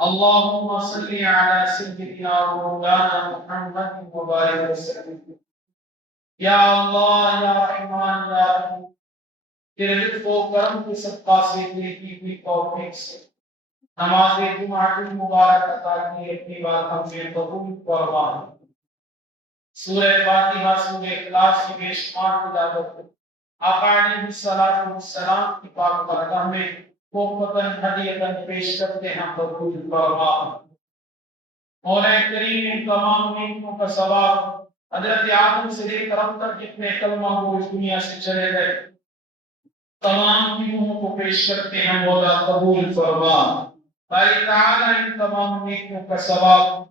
اللهم صل على سيدنا ومولانا محمد وبارك وسلم. یا اللہ یا رحمان یا رحیم، تیرے لطف و کرم کے صدقہ سے تیری کی ہوئی توفیق سے نماز جمعہ مبارک عطا کی اپنی بات ہم سے قبول فرما. سورہ فاتحہ سورہ اخلاص کی بے شمار تلاوت آقا علیہ الصلوۃ والسلام کی پاک بارگاہ میں محبتاً ہدیتاً پیش کرتے ہیں، قبول فرما. مولا کریم ان تمام نیکیوں کا ثواب حضرت آدم سے لے کر اب تک جتنے کلمہ وہ اس دنیا سے چلے گئے تمام کی روحوں کو پیش کرتے ہیں، مولا قبول فرما. باری تعالیٰ ان تمام نیکیوں کا ثواب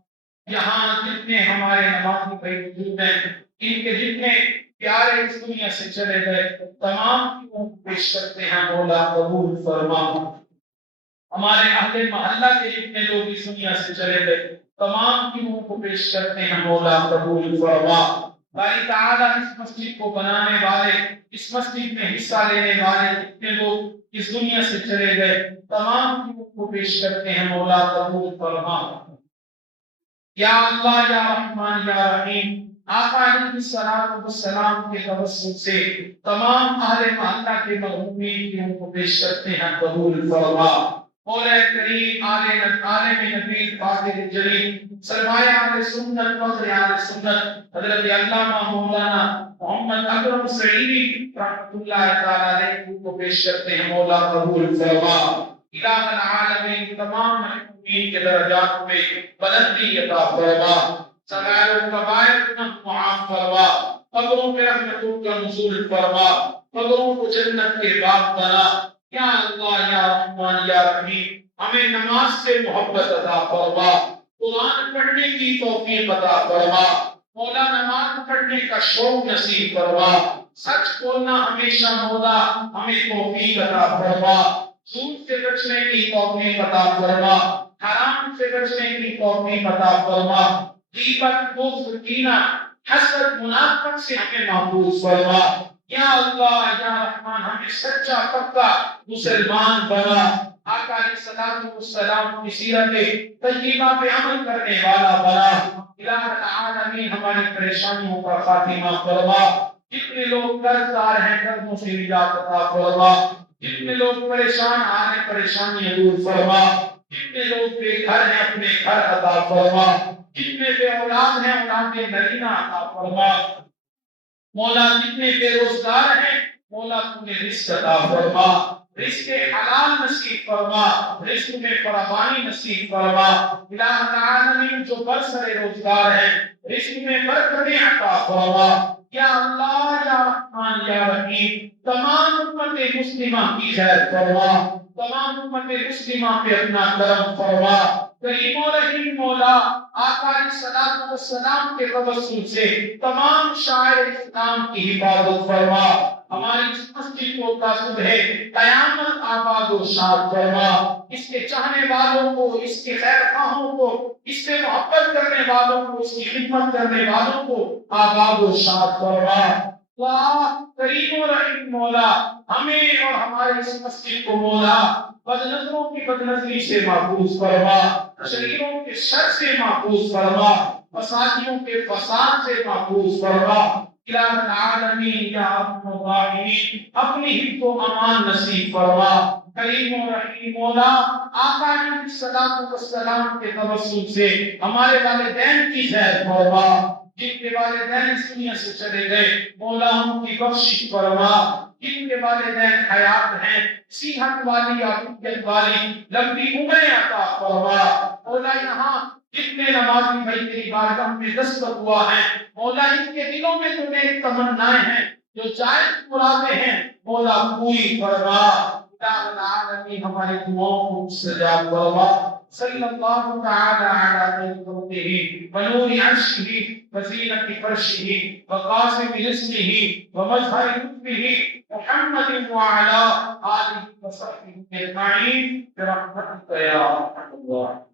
یہاں جتنے ہمارے نمازی بھائی موجود ہیں، ان کے جتنے پیارے اس دنیا سے چلے گئے تمام کی روحوں کو پیش کرتے ہیں، مولا قبول فرما. ہمارے اہل محلہ کے جتنے لوگ اس دنیا سے چلے گئے تمام کی روح کو پیش کرتے ہیں، مولا قبول فرما. باری تعالیٰ اس مسجد کو بنانے والے، اس مسجد میں حصہ لینے والے جتنے لوگ اس دنیا سے چلے گئے تمام کی روح کو پیش کرتے ہیں، مولا قبول فرما. یا اللہ یا رحمان یا رحیم، آقا علیہ الصلوۃ والسلام کے توسل سے تمام اہل محلہ کے مرحومین کی روح کو پیش کرتے ہیں، قبول فرما. مولا کریم عالم نبی فاضل جلیل سرمایہ اہل سنت فخر اہل سنت حضرت علامہ مولانا محمد اکرم سعیدی رحمۃ اللہ تعالی علیہ کو پیش کرتے ہیں، مولا قبول فرما. الہ العالمین تمام محبوبین کے درجات میں بلندی عطا فرما، صغائر و کبائر گناہ معاف فرما، قبروں پہ رحمتوں کا نزول فرما، قبروں کو جنت کے باغ بنا. یا اللہ یا رحمان یا رحیم، ہمیں نماز سے محبت عطا فرما، قرآن پڑھنے کی توفیق عطا فرما. مولا نماز پڑھنے کا شوق نصیب فرما، سچ بولنا ہمیشہ مولا ہمیں توفیق عطا فرما. سود سے بچنے کی توفیق عطا فرما، حرام سے بچنے کی توفیق عطا فرما. غیبت، بغض، کینہ، حسد، منافقت سے ہمیں محفوظ فرما. یا اللہ یا رحمان، ہمیں سچا پکا مسلمان بنا. آقا علیہ الصلوۃ والسلام کی سیرت طیبہ پہ عمل کرنے والا بنا. الہ العالمین ہماری پریشانیوں کا خاتمہ فرما. جتنے لوگ قرض دار ہیں قرضوں سے نجات عطا فرما، جتنے لوگ پریشان ہیں پریشانیاں دور فرما، جتنے لوگ بے گھر ہیں اپنے گھر عطا فرما، جتنے بے اولاد ہیں اولاد نرینہ عطا فرما. مولا جتنے بے روزگار ہیں مولا تمہیں رزق عطا فرما، رزق حلال نصیب فرما، رزق میں فراوانی نصیب فرما. الہ العالمین جو برسر روزگار ہیں رزق میں برکتیں عطا فرما. یا اللہ یا رحمان یا رحیم، تمام امت مسلمہ کی خیر فرما، تمام امت مسلمہ پہ اپنا کرم فرما. کریم و رحیم مولا آقا علیہ الصلوۃ والسلام کے توسل سے تمام شاعر اسلام کی حفاظت فرما. ہماری اس مسجد کو کا صبح قیامت آباد و شاد فرما. اس کے چاہنے والوں کو، اس کے خیر خواہوں کو، اس سے محبت کرنے والوں کو، اس کی خدمت کرنے والوں کو آباد و شاد فرما. اللہ کریم و رحیم مولا ہمیں اور ہماری اس مسجد کو مولا بد نظروں کی بد نظری سے محفوظ فرما، شریروں کے شر سے محفوظ فرما، فسادیوں کے فساد سے محفوظ فرما. الہ العالمین یا ارحم الراحمین اپنی حفظ و امان نصیب فرما. کریم و رحیم مولا آقا علیہ الصلوۃ والسلام کے توسل سے ہمارے والدین کی خیر فرما. جن کے والدین اس دنیا سے چلے گئے مولا ان کی بخشش فرما. جن کے والدین حیات ہیں صحت والی عافیت والی لمبی عمریں عطا فرما. مولا یہاں جتنے نمازی بھائی تیری بارگاہ میں دستک ہوا ہے مولا ان کے دلوں میں تمہیں تمنائیں ہیں جو جائز مرادیں ہیں مولا پوری فرما. الہ العالمین ہماری دعاؤں کو مستجاب فرما. صلی اللہ تعالی علی خلقہ ونور عرشہ وزینۃ فرشہ وقاسم رزقہ ومظہر لطفہ محمد وعلی آلہ وصحبہ اجمعین برحمتک یا ارحم الراحمین.